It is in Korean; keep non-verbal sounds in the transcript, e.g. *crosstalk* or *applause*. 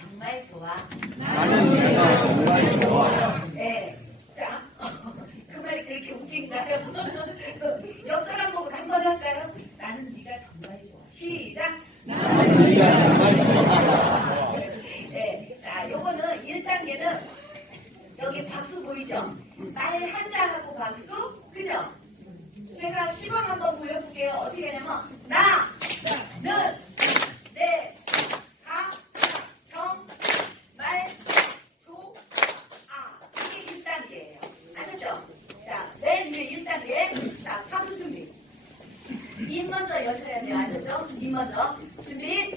정말 좋아. 나는 네가 정말 좋아. 네. 자, *laughs* 그 말이 그렇게 웃긴가요? *laughs* 옆 사람 보고 한 번 할까요? 나는 네가 정말 좋아. 시작. 나는 네가 정말 좋아. 네. 자, 요거는 1단계는 여기 박수 보이죠? 말 한자하고 박수, 그죠? 제가 시범 한번 보여볼게요. 어떻게 하냐면, 나, 는, 먼저 읽어주셔야 돼요. 아셨죠? 님 먼저. 준비,